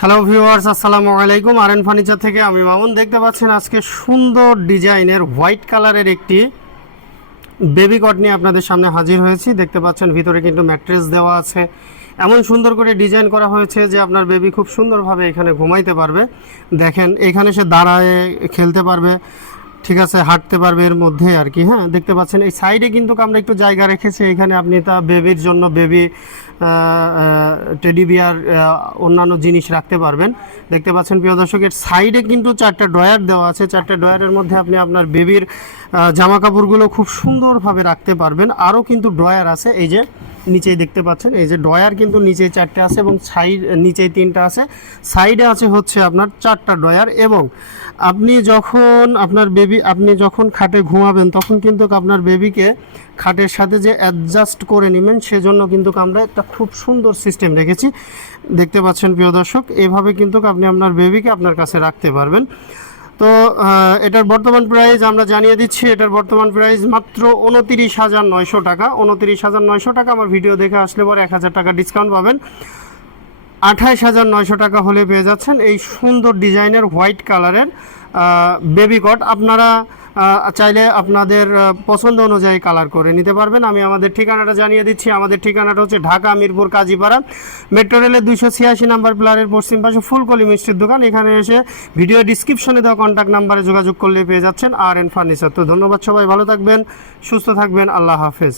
Hello viewers আসসালামু আলাইকুম। আর N furniture থেকে আমি মামুন। দেখতে পাচ্ছেন আজকে সুন্দর ডিজাইনের হোয়াইট কালারের একটি বেবি কট নিয়ে আপনাদের সামনে হাজির হয়েছি। দেখতে পাচ্ছেন ভিতরে কিন্তু ম্যাট্রেস দেওয়া আছে। এমন সুন্দর করে ডিজাইন করা হয়েছে যে আপনার বেবি খুব সুন্দরভাবে এখানে ঘুমাইতে পারবে। দেখেন, এখানে সে দাঁড়ায়, খেলতে পারবে, ঠিক আছে, হাঁটতে পারবে এর মধ্যে আর কি হ্যাঁ? দেখতে পাচ্ছেন, এই সাইডে কিন্তু আমরা একটু জায়গা রেখেছি। এখানে আপনি তা বেবির জন্য বেবি টেডি বিয়ার অন্যান্য জিনিস রাখতে পারবেন। দেখতে পাচ্ছেন প্রিয় দর্শকের সাইডে কিন্তু চারটা ড্রয়ার দেওয়া আছে। চারটা ড্রয়ারের মধ্যে আপনি আপনার বেবির জামা কাপড়গুলো খুব সুন্দরভাবে রাখতে পারবেন। আরও কিন্তু ড্রয়ার আছে। এই যে নিচেই দেখতে পাচ্ছেন। এই যে ড্রয়ার কিন্তু নিচেই চারটে আছে এবং সাইড, নিচেই তিনটা আছে। সাইডে আছে হচ্ছে আপনার চারটা ড্রয়ার এবং আপনি যখন আপনার বেবি, আপনি যখন খাটে ঘুমাবেন, তখন কিন্তু আপনার বেবিকে খাটের সাথে যে অ্যাডজাস্ট করে নেবেন, সেজন্য কিন্তু আমরা একটা খুব সুন্দর সিস্টেম রেখেছি। দেখতে পাচ্ছেন প্রিয় দর্শক এইভাবে কিন্তু আপনি আপনার বেবিকে আপনার কাছে রাখতে পারবেন। তো এটার বর্তমান প্রাইস আমরা জানিয়ে দিচ্ছি, এটার বর্তমান প্রাইস মাত্র উনতিরিশ হাজার নয়শো টাকা। উনতিরিশ হাজার নয়শো টাকা আমার ভিডিও দেখে আসলে পরে এক হাজার টাকা ডিসকাউন্ট পাবেন। আঠাইশ হাজার নয়শো টাকা হলে পেয়ে যাচ্ছেন এই সুন্দর ডিজাইনের হোয়াইট কালারের বেবি কট। আপনারা চাইলে আপনাদের পছন্দ অনুযায়ী কালার করে নিতে পারবেন। আমি আমাদের ঠিকানাটা জানিয়ে দিচ্ছি। আমাদের ঠিকানাটা হচ্ছে ঢাকা মিরপুর কাজীপাড়া। মেট্রো রেলের দুইশো ছিয়াশি নাম্বার প্লারের পশ্চিম পাশে ফুলকলি মিষ্টির দোকান। এখানে এসে ভিডিও ডিসক্রিপশনে দেওয়া কন্ট্যাক্ট নাম্বারে যোগাযোগ করলে পেয়ে যাচ্ছেন আর এন ফার্নিচার। তো ধন্যবাদ সবাই। ভালো থাকবেন, সুস্থ থাকবেন। আল্লাহ হাফেজ।